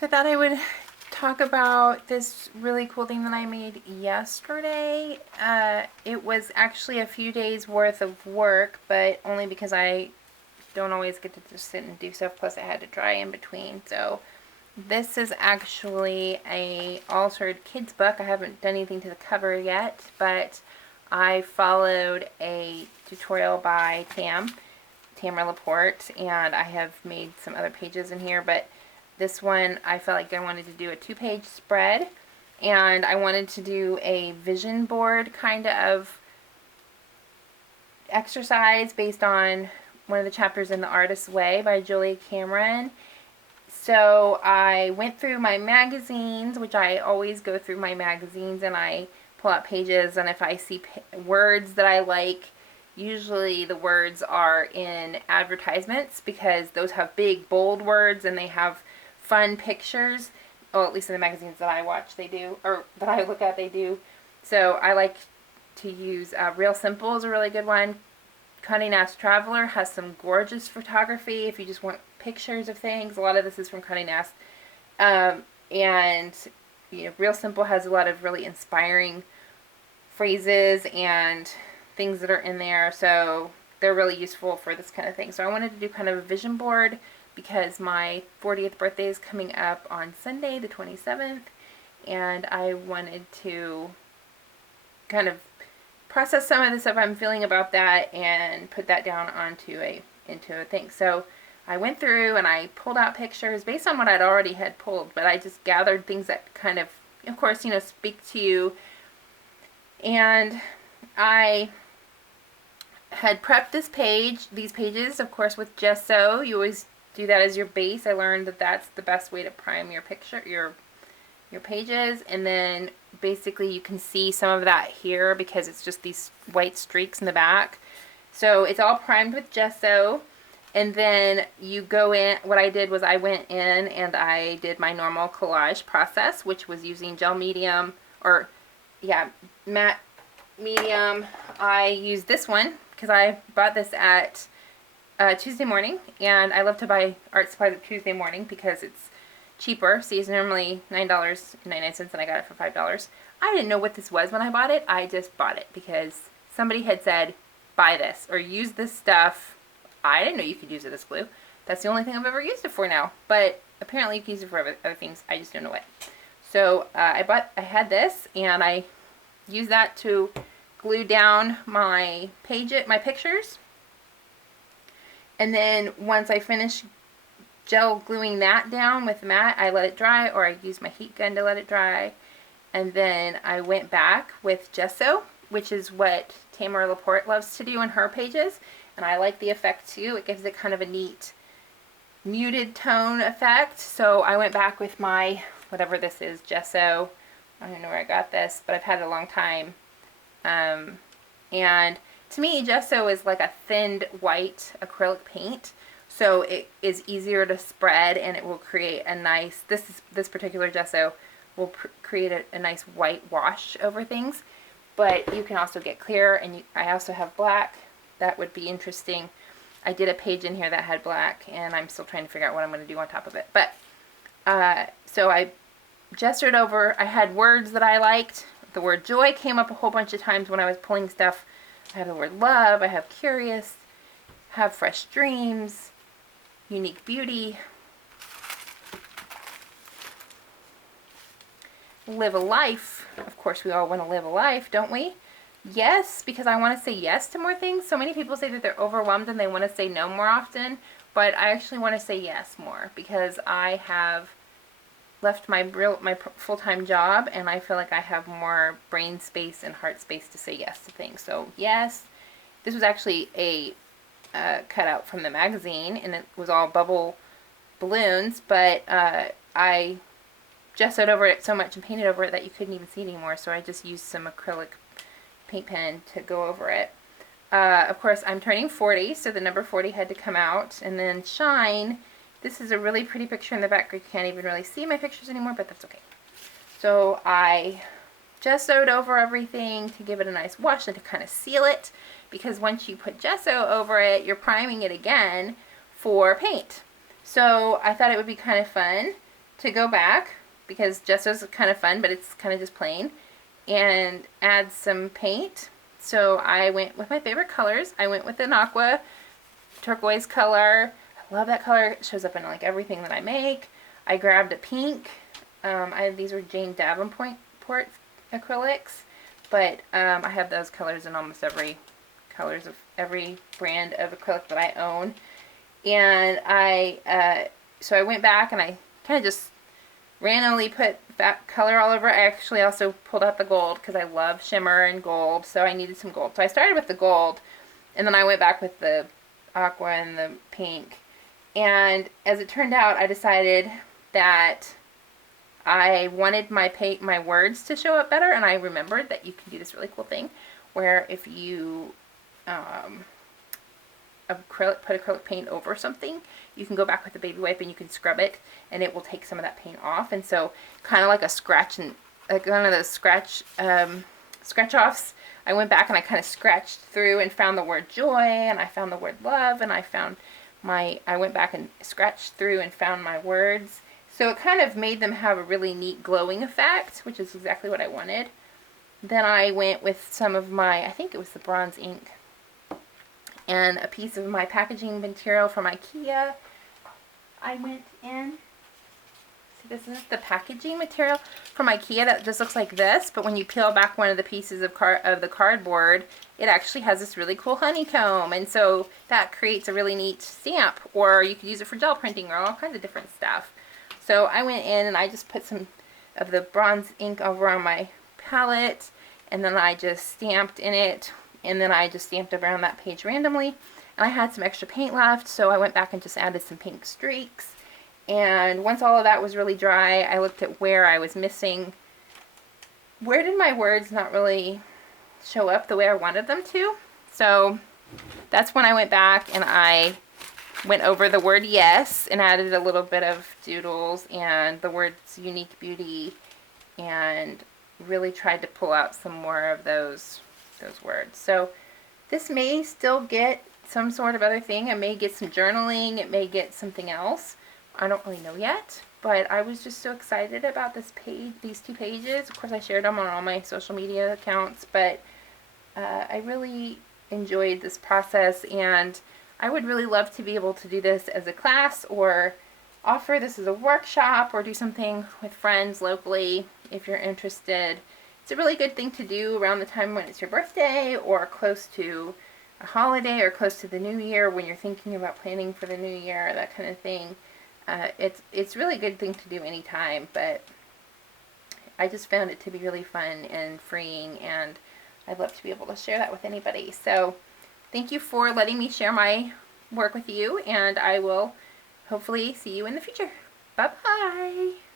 So I thought I would talk about this really cool thing that I made yesterday. It was actually a few days worth of work, but only because I don't always get to just sit and do stuff. Plus, I had to dry in between. So this is actually a altered kids book. I haven't done anything to the cover yet, but I followed a tutorial by Tamara Laporte, and I have made some other pages in here, but this one I felt like I wanted to do a 2-page spread, and I wanted to do a vision board kind of exercise based on one of the chapters in The Artist's Way by Julia Cameron. So I went through my magazines, which I always go through my magazines, and I pull out pages, and if I see words that I like, usually the words are in advertisements because those have big bold words and they have fun pictures. Oh, at least in the magazines that I watch they do, or that I look at they do. So I like to use Real Simple is a really good one. Condé Nast Traveler has some gorgeous photography if you just want pictures of things. A lot of this is from Condé Nast. And Real Simple has a lot of really inspiring phrases and things that are in there, so they're really useful for this kind of thing. So I wanted to do kind of a vision board because my 40th birthday is coming up on Sunday the 27th, and I wanted to kind of process some of the stuff I'm feeling about that and put that down into a thing. So I went through and I pulled out pictures based on what I'd already had pulled, but I just gathered things that kind of course, speak to you. And I had prepped these pages, of course, with gesso. You always do that as your base. I learned that that's the best way to prime your your pages, and then basically you can see some of that here because it's just these white streaks in the back. So it's all primed with gesso, and then you go in. What I did was I went in and I did my normal collage process, which was using gel medium, or matte medium. I used this one because I bought this at Tuesday Morning, and I love to buy art supplies at Tuesday Morning because it's cheaper. See, it's normally $9.99 and I got it for $5. I didn't know what this was when I bought it. I just bought it because somebody had said buy this or use this stuff. I didn't know you could use it as glue. That's the only thing I've ever used it for now, but apparently you can use it for other things. I just don't know what. So I had this, and I used that to glue down my pictures. And then once I finished gel gluing that down with matte, I let it dry, or I used my heat gun to let it dry. And then I went back with gesso, which is what Tamara Laporte loves to do in her pages. And I like the effect too. It gives it kind of a neat muted tone effect. So I went back with my, whatever this is, gesso. I don't know where I got this, but I've had it a long time. And to me, gesso is like a thinned white acrylic paint. So it is easier to spread, and it will create a nice, this particular gesso will create a nice white wash over things. But you can also get clear, and I also have black. That would be interesting. I did a page in here that had black, and I'm still trying to figure out what I'm going to do on top of it. But so I gestured over. I had words that I liked. The word joy came up a whole bunch of times when I was pulling stuff. I have the word love. I have curious. Have fresh dreams. Unique beauty. Live a life. Of course, we all want to live a life, don't we? Yes, because I want to say yes to more things. So many people say that they're overwhelmed and they want to say no more often, but I actually want to say yes more because I have left my full-time job, and I feel like I have more brain space and heart space to say yes to things. So yes, this was actually a cutout from the magazine, and it was all bubble balloons, but I gessoed over it so much and painted over it that you couldn't even see it anymore, so I just used some acrylic paint pen to go over it. Of course, I'm turning 40, so the number 40 had to come out. And then Shine, this is a really pretty picture in the back. You can't even really see my pictures anymore, but that's okay. So I gessoed over everything to give it a nice wash and to kind of seal it, because once you put gesso over it, you're priming it again for paint. So I thought it would be kind of fun to go back, because gesso's kind of fun, but it's kind of just plain, and add some paint. So I went with my favorite colors. I went with an aqua turquoise color. I love that color. It shows up in like everything that I make. I grabbed a pink. These were Jane Davenport acrylics, but I have those colors in almost every brand of acrylic that I own. And so I went back and I kind of just randomly put that color all over. I actually also pulled out the gold because I love shimmer and gold, so I needed some gold. So I started with the gold, and then I went back with the aqua and the pink. And as it turned out, I decided that I wanted my words to show up better, and I remembered that you can do this really cool thing where if you put acrylic paint over something, you can go back with a baby wipe and you can scrub it, and it will take some of that paint off. And so, kind of like a scratch, and like one of those scratch offs, I went back and I kind of scratched through and found the word joy, and I found the word love, and I went back and scratched through and found my words. So it kind of made them have a really neat glowing effect, which is exactly what I wanted. Then I went with some of my, I think it was the bronze ink, and a piece of my packaging material from IKEA. I went in, see, this is the packaging material from IKEA that just looks like this, but when you peel back one of the pieces of the cardboard, it actually has this really cool honeycomb, and so that creates a really neat stamp, or you could use it for gel printing or all kinds of different stuff. So I went in and I just put some of the bronze ink over on my palette, and then I just stamped in it, and then I just stamped around that page randomly. And I had some extra paint left, so I went back and just added some pink streaks. And once all of that was really dry, I looked at where I was missing. Where did my words not really show up the way I wanted them to? So that's when I went back and I went over the word yes and added a little bit of doodles and the words unique beauty, and really tried to pull out some more of those words. So this may still get some sort of other thing. I may get some journaling. It may get something else. I don't really know yet, but I was just so excited about this page, these 2 pages. Of course, I shared them on all my social media accounts, but I really enjoyed this process, and I would really love to be able to do this as a class, or offer this as a workshop, or do something with friends locally if you're interested. It's a really good thing to do around the time when it's your birthday, or close to a holiday, or close to the new year when you're thinking about planning for the new year, that kind of thing. It's really a good thing to do anytime, but I just found it to be really fun and freeing, and I'd love to be able to share that with anybody. So thank you for letting me share my work with you, and I will hopefully see you in the future. Bye-bye.